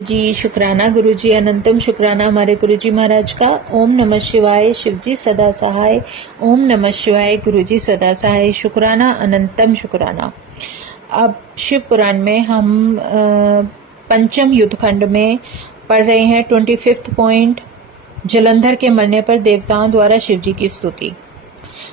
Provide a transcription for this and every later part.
जी शुक्राना गुरु जी, अनंतम शुक्राना हमारे गुरु जी महाराज का। ओम नमः शिवाय, शिव जी सदा सहाय। ओम नमः शिवाय, गुरु जी सदा सहाय। शुक्राना अनंतम शुक्राना। अब शिव पुराण में हम पंचम युद्ध खंड में पढ़ रहे हैं 25वां पॉइंट, जलंधर के मरने पर देवताओं द्वारा शिव जी की स्तुति।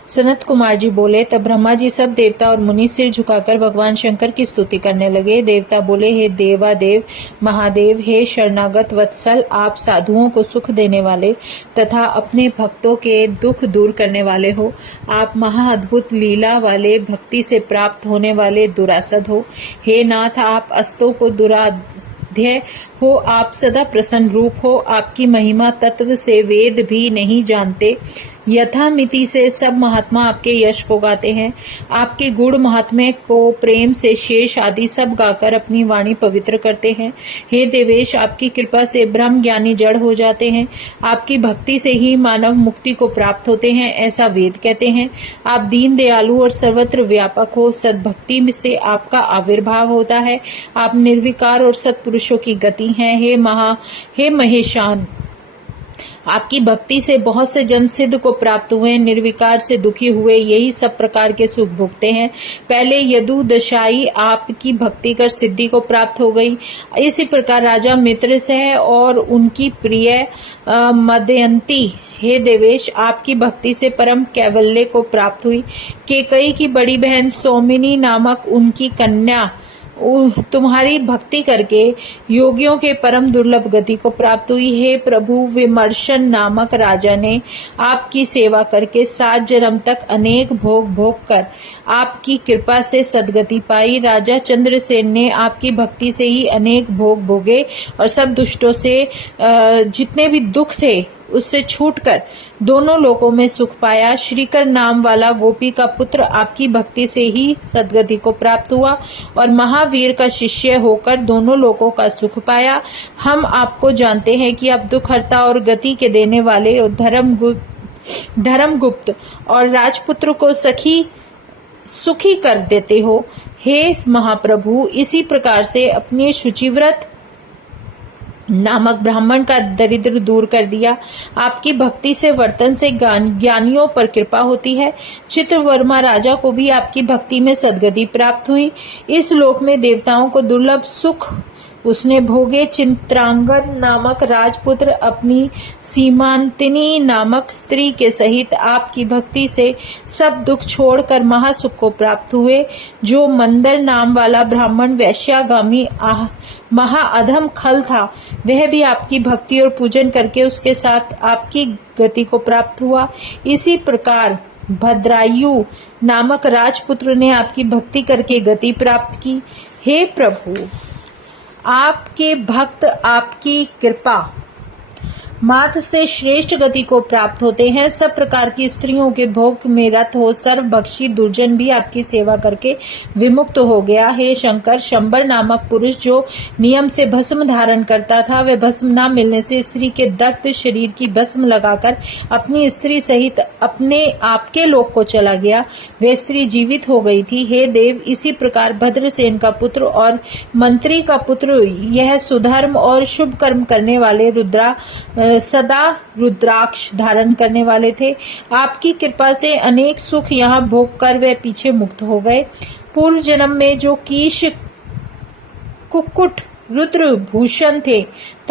सनत कुमार जी बोले, तब ब्रह्मा जी सब देवता और मुनि सिर झुकाकर भगवान शंकर की स्तुति करने लगे। देवता बोले, हे देवादेव महादेव, हे शरणागत वत्सल, आप साधुओं को सुख देने वाले तथा अपने भक्तों के दुख दूर करने वाले हो। आप महाअद्भुत लीला वाले, भक्ति से प्राप्त होने वाले दुरासद हो। हे नाथ, आप अस्तों को दुराध्याय हो, आप सदा प्रसन्न रूप हो। आपकी महिमा तत्व से वेद भी नहीं जानते। यथामिति से सब महात्मा आपके यश को गाते हैं। आपके गुण महात्म्य को प्रेम से शेष आदि सब गाकर अपनी वाणी पवित्र करते हैं। हे देवेश, आपकी कृपा से ब्रह्म ज्ञानी जड़ हो जाते हैं। आपकी भक्ति से ही मानव मुक्ति को प्राप्त होते हैं, ऐसा वेद कहते हैं। आप दीन दयालु और सर्वत्र व्यापक हो। सद्भक्ति से आपका आविर्भाव होता है। आप निर्विकार और सत्पुरुषों की गति हैं। हे महेशान, आपकी भक्ति से बहुत से जन सिद्ध को प्राप्त हुए। निर्विकार से दुखी हुए यही सब प्रकार के सुख भोगते हैं। पहले यदु दशाई आपकी भक्ति कर सिद्धि को प्राप्त हो गई। इसी प्रकार राजा मित्रसेन और उनकी प्रिय मदयंती, हे देवेश, आपकी भक्ति से परम कैवल्य को प्राप्त हुई। केकई की बड़ी बहन सौमिनी नामक उनकी कन्या तुम्हारी भक्ति करके योगियों के परम दुर्लभ गति को प्राप्त हुई। हे प्रभु, विमर्शन नामक राजा ने आपकी सेवा करके 7 जन्म तक अनेक भोग भोग कर आपकी कृपा से सदगति पाई। राजा चंद्रसेन ने आपकी भक्ति से ही अनेक भोग भोगे और सब दुष्टों से जितने भी दुख थे उससे छूटकर दोनों लोकों में सुख पाया। श्रीकर नाम वाला गोपी का पुत्र आपकी भक्ति से ही सदगति को प्राप्त हुआ और महावीर का शिष्य होकर दोनों लोकों का सुख पाया। हम आपको जानते हैं कि आप दुखहर्ता और गति के देने वाले धर्मगुप्त और राजपुत्र को सुखी कर देते हो। हे महाप्रभु, इसी प्रकार से अपने शुचिव्रत नामक ब्राह्मण का दरिद्र दूर कर दिया। आपकी भक्ति से वर्तन से ज्ञानियों पर कृपा होती है। चित्रवर्मा राजा को भी आपकी भक्ति में सद्गति प्राप्त हुई। इस लोक में देवताओं को दुर्लभ सुख उसने भोगे। चित्रांगन नामक राजपुत्र अपनी सीमांतिनी नामक स्त्री के सहित आपकी भक्ति से सब दुख छोड़कर महासुख को प्राप्त हुए। जो मंदर नाम वाला ब्राह्मण वैश्यागामी महाअधम खल था, वह भी आपकी भक्ति और पूजन करके उसके साथ आपकी गति को प्राप्त हुआ। इसी प्रकार भद्रायु नामक राजपुत्र ने आपकी भक्ति करके गति प्राप्त की। हे प्रभु, आपके भक्त आपकी कृपा मात्र से श्रेष्ठ गति को प्राप्त होते हैं। सब प्रकार की स्त्रियों के भोग में रत हो सर्वभक्षी दुर्जन भी आपकी सेवा करके विमुक्त हो गया। हे शंकर, शंबर नामक पुरुष जो नियम से भस्म धारण करता था, वह भस्म न मिलने से स्त्री के दग्ध शरीर की भस्म लगाकर अपनी स्त्री सहित अपने आपके लोक को चला गया। वह स्त्री जीवित हो गई थी। हे देव, इसी प्रकार भद्रसेन का पुत्र और मंत्री का पुत्र, यह सुधर्म और शुभ कर्म करने वाले सदा रुद्राक्ष धारण करने वाले थे। आपकी कृपा से अनेक सुख यहाँ भोग कर वे पीछे मुक्त हो गए। पूर्व जन्म में जो कीश, कुक्कुट, रुद्र भूषण थे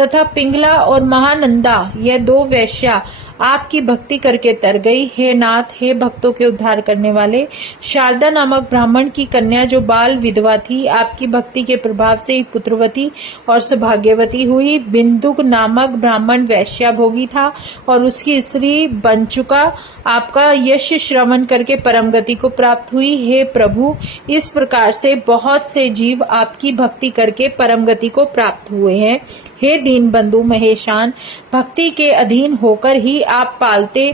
तथा पिंगला और महानंदा, यह 2 वैश्या आपकी भक्ति करके तर गई। हे नाथ, हे भक्तों के उद्धार करने वाले, शारदा नामक ब्राह्मण की कन्या जो बाल विधवा थी, आपकी भक्ति के प्रभाव से ही पुत्रवती और सौभाग्यवती हुई। बिंदुक नामक ब्राह्मण वैश्या भोगी था और उसकी स्त्री बंचुका आपका यश श्रवण करके परम गति को प्राप्त हुई। हे प्रभु, इस प्रकार से बहुत से जीव आपकी भक्ति करके परम गति को प्राप्त हुए हैं। हे दीन बंधु महेशान, भक्ति के अधीन होकर ही आप पालते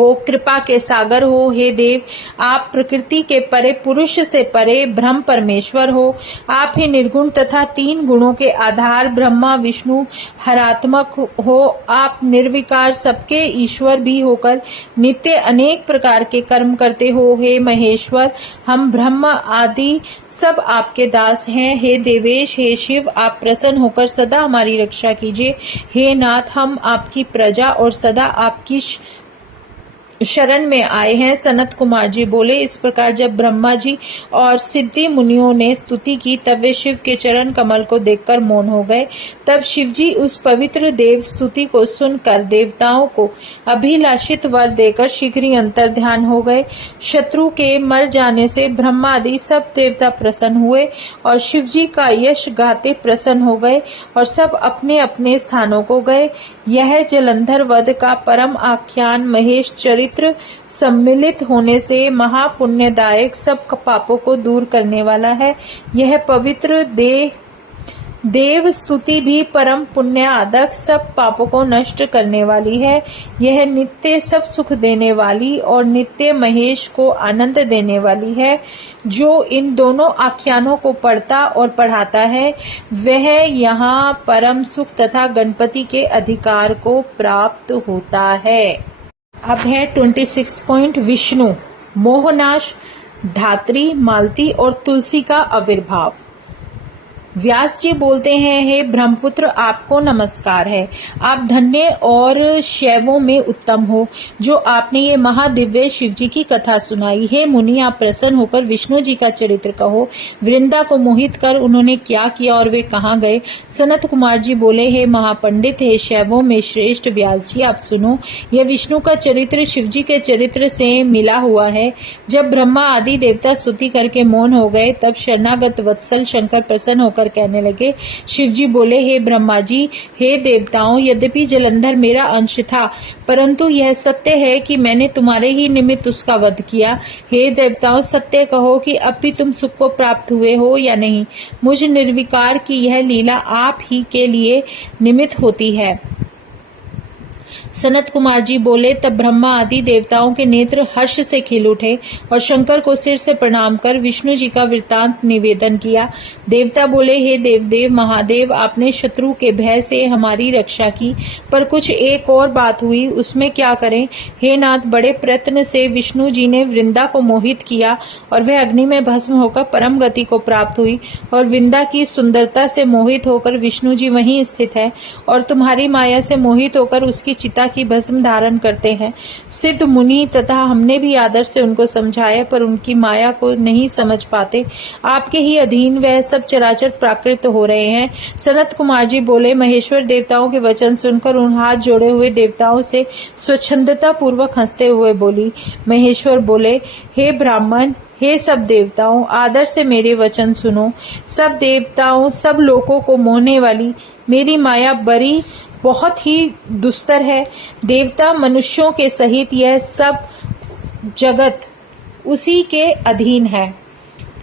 हो, कृपा के सागर हो। हे देव, आप प्रकृति के परे, पुरुष से परे ब्रह्म परमेश्वर हो। आप ही निर्गुण तथा 3 गुणों के आधार ब्रह्मा विष्णु हरात्मक हो। आप निर्विकार सबके ईश्वर भी होकर नित्य अनेक प्रकार के कर्म करते हो। हे महेश्वर, हम ब्रह्म आदि सब आपके दास हैं। हे देवेश, हे शिव, आप प्रसन्न होकर सदा हमारी रक्षा कीजिए। हे नाथ, हम आपकी प्रजा और सदा आपकी शरण में आए हैं। सनत कुमार जी बोले, इस प्रकार जब ब्रह्मा जी और सिद्धि मुनियों ने स्तुति की तब वे शिव के चरण कमल को देखकर मौन हो गए। तब शिव जी उस पवित्र देव स्तुति को सुनकर देवताओं को अभिलाषित वर देकर शीघ्र ही अंतर ध्यान हो गए। शत्रु के मर जाने से ब्रह्मा आदि सब देवता प्रसन्न हुए और शिव जी का यश गाते प्रसन्न हो गए और सब अपने अपने स्थानों को गए। यह जलंधर वध का परम आख्यान महेश चरित्र सम्मिलित होने से महापुण्यदायक सब पापों को दूर करने वाला है। यह पवित्र देव स्तुति भी परम पुण्यादक सब पापों को नष्ट करने वाली है। यह नित्य सब सुख देने वाली और नित्य महेश को आनंद देने वाली है। जो इन दोनों आख्यानों को पढ़ता और पढ़ाता है वह यहाँ परम सुख तथा गणपति के अधिकार को प्राप्त होता है। अब है 26 पॉइंट विष्णु, मोहनाश, धात्री, मालती और तुलसी का आविर्भाव। व्यास जी बोलते हैं, हे ब्रह्मपुत्र, आपको नमस्कार है। आप धन्य और शैवों में उत्तम हो जो आपने ये महादिव्य शिव जी की कथा सुनाई। हे मुनि, आप प्रसन्न होकर विष्णु जी का चरित्र कहो। वृंदा को मोहित कर उन्होंने क्या किया और वे कहाँ गए। सनत कुमार जी बोले, हे महापंडित, हे शैवों में श्रेष्ठ व्यास जी, आप सुनो। यह विष्णु का चरित्र शिव जी के चरित्र से मिला हुआ है। जब ब्रह्मा आदि देवता स्तुति करके मौन हो गए तब शरणागत वत्सल शंकर प्रसन्न होकर कहने लगे। शिव जी बोले, हे ब्रह्मा जी, हे देवताओं, यद्यपि जलंधर मेरा अंश था परंतु यह सत्य है कि मैंने तुम्हारे ही निमित्त उसका वध किया। हे देवताओं, सत्य कहो कि अब भी तुम सुख को प्राप्त हुए हो या नहीं। मुझ निर्विकार की यह लीला आप ही के लिए निमित्त होती है। सनत कुमार जी बोले, तब ब्रह्मा आदि देवताओं के नेत्र हर्ष से खिल उठे और शंकर को सिर से प्रणाम कर विष्णु जी का वृत्तांत निवेदन किया। देवता बोले, हे देवदेव महादेव, आपने शत्रु के भय से हमारी रक्षा की, पर कुछ एक और बात हुई, उसमें क्या करें। हे नाथ, बड़े प्रयत्न से विष्णु जी ने वृंदा को मोहित किया और वह अग्नि में भस्म होकर परम गति को प्राप्त हुई और वृंदा की सुंदरता से मोहित होकर विष्णु जी वहीं स्थित है और तुम्हारी माया से मोहित होकर उसकी चिता की भस्म धारण करते हैं। सिद्ध मुनि तथा हमने भी आदर से उनको समझाया पर उनकी माया को नहीं समझ पाते। आपके ही अधीन वह सब चराचर प्राकृत हो रहे हैं। सनत कुमार जी बोले, महेश्वर देवताओं के वचन सुनकर उन हाथ जोड़े हुए देवताओं से स्वच्छंदता पूर्वक हंसते हुए बोली। महेश्वर बोले, हे ब्राह्मण, हे सब देवताओं, आदर से मेरे वचन सुनो। सब देवताओं, सब लोगों को मोहने वाली मेरी माया बड़ी बहुत ही दुस्तर है। देवता मनुष्यों के सहित यह सब जगत उसी के अधीन है।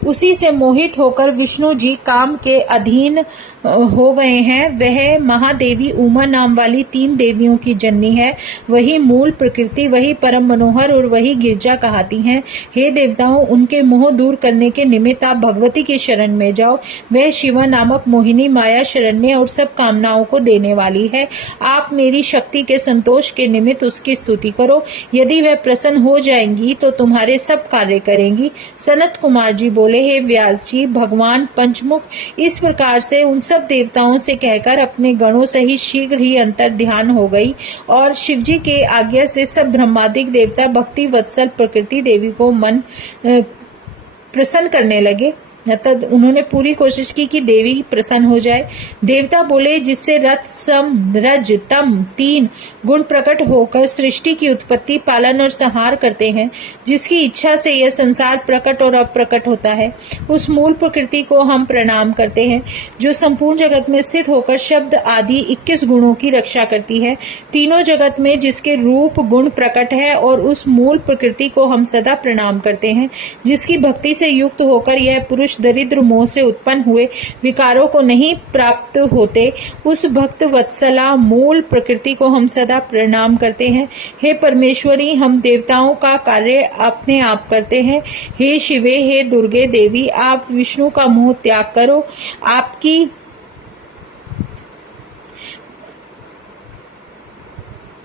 उसी से मोहित होकर विष्णु जी काम के अधीन हो गए हैं। वह महादेवी उमा नाम वाली 3 देवियों की जननी है। वही मूल प्रकृति, वही परम मनोहर और वही गिरजा कहाती हैं। हे देवताओं, उनके मोह दूर करने के निमित्त आप भगवती के शरण में जाओ। वह शिवा नामक मोहिनी माया शरण्य और सब कामनाओं को देने वाली है। आप मेरी शक्ति के संतोष के निमित्त उसकी स्तुति करो। यदि वह प्रसन्न हो जाएंगी तो तुम्हारे सब कार्य करेंगी। सनत कुमार जी बोले, हे व्यास जी, भगवान पंचमुख इस प्रकार से उन सब देवताओं से कहकर अपने गणों सहित शीघ्र ही अंतर ध्यान हो गई और शिवजी के आज्ञा से सब ब्रह्मादिक देवता भक्ति वत्सल प्रकृति देवी को मन प्रसन्न करने लगे। तब उन्होंने पूरी कोशिश की कि देवी प्रसन्न हो जाए। देवता बोले, जिससे रत सम रज तम 3 गुण प्रकट होकर सृष्टि की उत्पत्ति पालन और संहार करते हैं, जिसकी इच्छा से यह संसार प्रकट और अप्रकट होता है, उस मूल प्रकृति को हम प्रणाम करते हैं जो संपूर्ण जगत में स्थित होकर शब्द आदि 21 गुणों की रक्षा करती है। तीनों जगत में जिसके रूप गुण प्रकट है और उस मूल प्रकृति को हम सदा प्रणाम करते हैं, जिसकी भक्ति से युक्त होकर यह पुरुष दोष दरिद्र मोह से उत्पन्न हुए विकारों को नहीं प्राप्त होते, उस भक्त वत्सला मूल प्रकृति को हम सदा प्रणाम करते हैं। हे परमेश्वरी, हम देवताओं का कार्य अपने आप करते हैं। हे शिवे, हे दुर्गे देवी, आप विष्णु का मोह त्याग करो।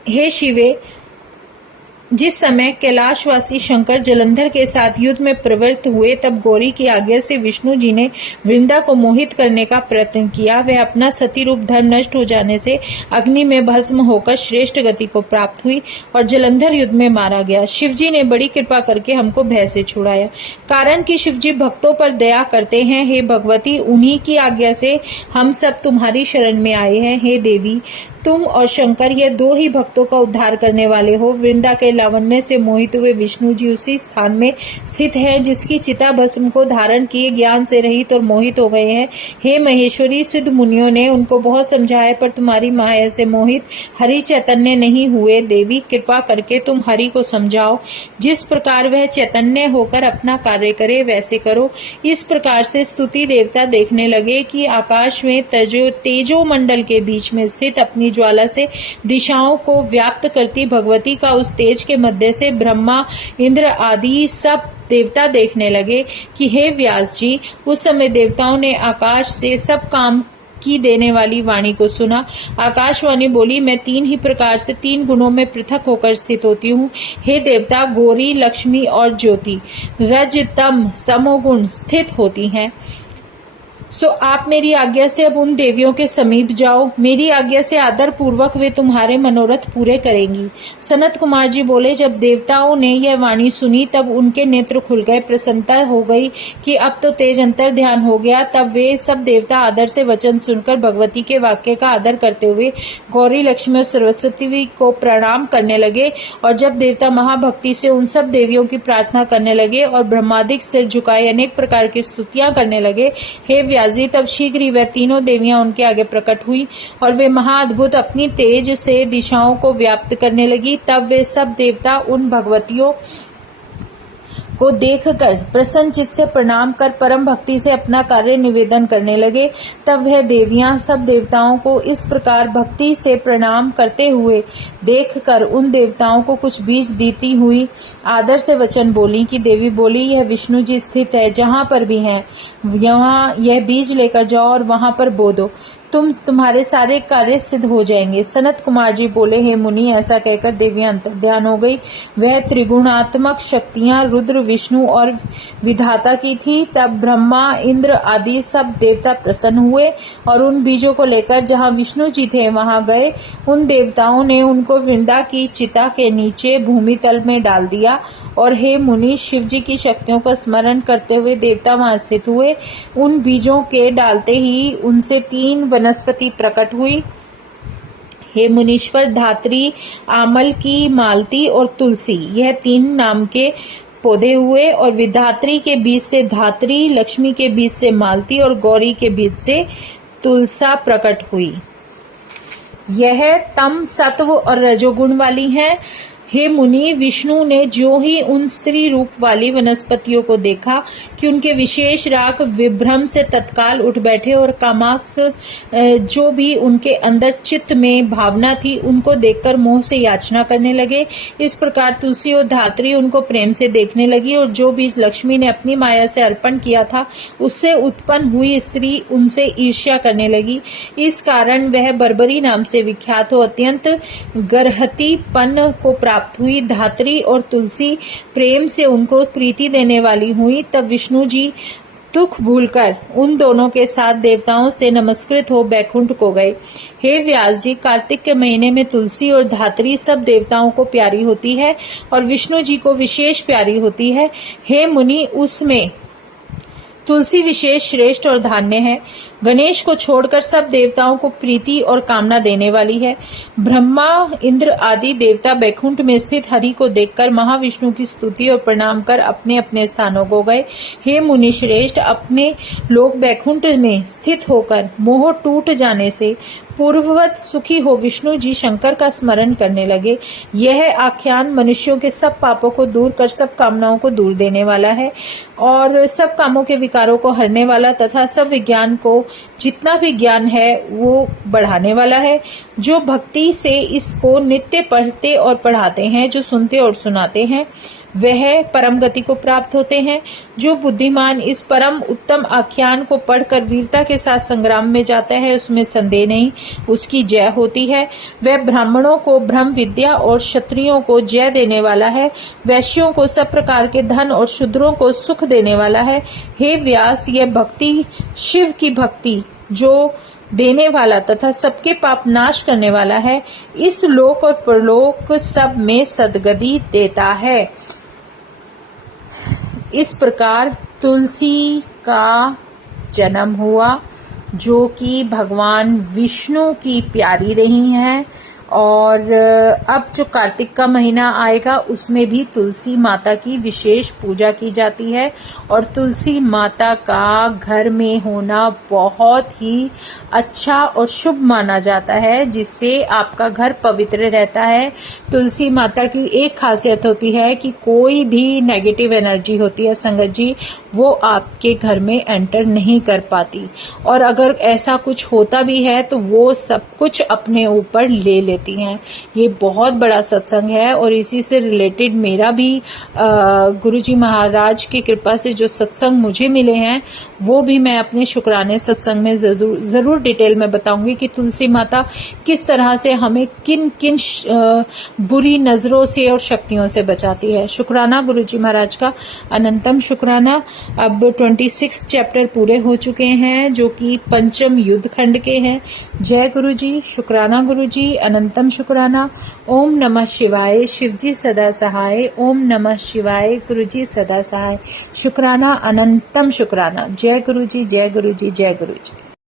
हे शिवे, जिस समय कैलाशवासी शंकर जलंधर के साथ युद्ध में प्रवृत्त हुए, तब गौरी की आज्ञा से विष्णु जी ने वृंदा को मोहित करने का प्रयत्न किया। वह अपना सती रूप धर्म नष्ट हो जाने से अग्नि में भस्म होकर श्रेष्ठ गति को प्राप्त हुई और जलंधर युद्ध में मारा गया। शिवजी ने बड़ी कृपा करके हमको भय से छुड़ाया, कारण कि शिवजी भक्तों पर दया करते हैं। हे भगवती, उन्हीं की आज्ञा से हम सब तुम्हारी शरण में आए हैं। हे देवी, तुम और शंकर ये दो ही भक्तों का उद्धार करने वाले हो। वृंदा के लावण्य से मोहित हुए विष्णु जी उसी स्थान में स्थित हैं जिसकी चिता भस्म को धारण किए ज्ञान से रहित और मोहित हो गए हैं। हे महेश्वरी, सिद्ध मुनियों ने उनको बहुत समझाया, पर तुम्हारी माया से मोहित हरि चैतन्य नहीं हुए। देवी, कृपा करके तुम हरि को समझाओ। जिस प्रकार वह चैतन्य होकर अपना कार्य करे, वैसे करो। इस प्रकार से स्तुति देवता देखने लगे कि आकाश में तेजो मंडल के बीच में स्थित अपनी ज्वाला से दिशाओं को व्याप्त करती भगवती का उस तेज के मध्य से ब्रह्मा, इंद्र आदि सब देवता देखने लगे कि हे व्यास जी, उस समय देवताओं ने आकाश से सब काम की देने वाली वाणी को सुना। आकाशवाणी बोली, मैं तीन ही प्रकार से तीन गुणों में पृथक होकर स्थित होती हूँ। हे देवता, गौरी, लक्ष्मी और ज्योति रज तम तमोगुण स्थित होती हैं। सो आप मेरी आज्ञा से अब उन देवियों के समीप जाओ। मेरी आज्ञा से आदर पूर्वक वे तुम्हारे मनोरथ पूरे करेंगी। सनत कुमार जी बोले, जब देवताओं ने यह वाणी सुनी तब उनके नेत्र खुल गए। प्रसन्नता हो गई कि अब तो तेज अंतर ध्यान हो गया। तब वे सब देवता आदर से वचन सुनकर भगवती के वाक्य का आदर करते हुए गौरी, लक्ष्मी और सरस्वती को प्रणाम करने लगे। और जब देवता महाभक्ति से उन सब देवियों की प्रार्थना करने लगे और ब्रह्मादिक सिर झुकाए अनेक प्रकार की स्तुतियां करने लगे, हे तब शीघ्र ही वह तीनों देवियां उनके आगे प्रकट हुई और वे महाअद्भुत अपनी तेज से दिशाओं को व्याप्त करने लगी। तब वे सब देवता उन भगवतियों को देखकर प्रसन्न चित्त से प्रणाम कर परम भक्ति से अपना कार्य निवेदन करने लगे। तब वह देवियां सब देवताओं को इस प्रकार भक्ति से प्रणाम करते हुए देखकर उन देवताओं को कुछ बीज देती हुई आदर से वचन बोली कि देवी बोली, यह विष्णु जी स्थित है, जहाँ पर भी हैं यहाँ यह बीज लेकर जाओ और वहाँ पर बो दो, तुम्हारे सारे कार्य सिद्ध हो जाएंगे। सनत कुमार जी बोले, हे मुनि, ऐसा कहकर देवियां अंतर्ध्यान हो गई। वह त्रिगुणात्मक शक्तियां रुद्र, विष्णु और विधाता की थी। तब ब्रह्मा, इंद्र आदि सब देवता प्रसन्न हुए और उन बीजों को लेकर जहां विष्णु जी थे वहां गए। उन देवताओं ने उनको वृंदा की चिता के नीचे भूमि तल में डाल दिया और हे मुनि, शिव जी की शक्तियों का स्मरण करते हुए देवता वहां स्थित हुए। उन बीजों के डालते ही उनसे तीन वनस्पति प्रकट हुई। हे मुनीश्वर, धात्री, आमल की, मालती और तुलसी, यह तीन नाम के पौधे हुए और विधात्री के बीज से धात्री, लक्ष्मी के बीज से मालती और गौरी के बीज से तुलसा प्रकट हुई। यह तम, सत्व और रजोगुण वाली हैं। हे मुनि, विष्णु ने जो ही उन स्त्री रूप वाली वनस्पतियों को देखा कि उनके विशेष राग विभ्रम से तत्काल उठ बैठे और कामाक्ष जो भी उनके अंदर चित्त में भावना थी उनको देखकर मोह से याचना करने लगे। इस प्रकार तुलसी और धात्री उनको प्रेम से देखने लगी और जो बीज लक्ष्मी ने अपनी माया से अर्पण किया था उससे उत्पन्न हुई स्त्री उनसे ईर्ष्या करने लगी। इस कारण वह बर्बरी नाम से विख्यात हो अत्यंत गर्हतीपन को प्राप्त हुई। धात्री और तुलसी प्रेम से उनको प्रीति देने वाली हुई। तब विष्णु जी दुख भूलकर उन दोनों के साथ देवताओं से नमस्कृत हो बैकुंठ को गए। हे व्यास जी, कार्तिक के महीने में तुलसी और धात्री सब देवताओं को प्यारी होती है और विष्णु जी को विशेष प्यारी होती है। हे मुनि, उसमें तुलसी विशेष श्रेष्ठ और धान्य है। गणेश को छोड़कर सब देवताओं को प्रीति और कामना देने वाली है। ब्रह्मा, इंद्र आदि देवता बैकुंठ में स्थित हरि को देखकर महाविष्णु की स्तुति और प्रणाम कर अपने अपने स्थानों को गए। हे मुनि श्रेष्ठ, अपने लोक बैकुंठ में स्थित होकर मोह टूट जाने से पूर्ववत सुखी हो विष्णु जी शंकर का स्मरण करने लगे। यह आख्यान मनुष्यों के सब पापों को दूर कर सब कामनाओं को दूर देने वाला है और सब कामों के विकारों को हरने वाला तथा सब विज्ञान को, जितना भी ज्ञान है, वो बढ़ाने वाला है। जो भक्ति से इसको नित्य पढ़ते और पढ़ाते हैं, जो सुनते और सुनाते हैं, वह परम गति को प्राप्त होते हैं। जो बुद्धिमान इस परम उत्तम आख्यान को पढ़कर वीरता के साथ संग्राम में जाता है, उसमें संदेह नहीं, उसकी जय होती है। वह ब्राह्मणों को ब्रह्म विद्या और क्षत्रियों को जय देने वाला है, वैश्यों को सब प्रकार के धन और शूद्रों को सुख देने वाला है। हे व्यास, यह भक्ति शिव की भक्ति जो देने वाला तथा सबके पाप नाश करने वाला है, इस लोक और परलोक सब में सद्गति देता है। इस प्रकार तुलसी का जन्म हुआ, जो कि भगवान विष्णु की प्यारी रही हैं। और अब जो कार्तिक का महीना आएगा, उसमें भी तुलसी माता की विशेष पूजा की जाती है और तुलसी माता का घर में होना बहुत ही अच्छा और शुभ माना जाता है, जिससे आपका घर पवित्र रहता है। तुलसी माता की एक खासियत होती है कि कोई भी नेगेटिव एनर्जी होती है संगत जी, वो आपके घर में एंटर नहीं कर पाती, और अगर ऐसा कुछ होता भी है तो वो सब कुछ अपने ऊपर ले लेती हैं। ये बहुत बड़ा सत्संग है और इसी से रिलेटेड मेरा भी गुरुजी महाराज की कृपा से जो सत्संग मुझे मिले हैं, वो भी मैं अपने शुक्राने सत्संग में जरूर डिटेल में बताऊंगी कि तुलसी माता किस तरह से हमें किन किन बुरी नजरों से और शक्तियों से बचाती है। शुक्राना गुरुजी महाराज का, अनंतम शुक्राना। अब 26 चैप्टर पूरे हो चुके हैं, जो कि पंचम युद्ध खंड के हैं। जय गुरुजी, शुक्राना गुरुजी, अनंतम शुक्राना। ओम नमः शिवाय, शिवजी सदा सहाय। ओम नमः शिवाय, गुरुजी सदा सहाय। शुक्राना, अनंतम शुक्राना। जय गुरुजी, जय गुरुजी, जय गुरुजी।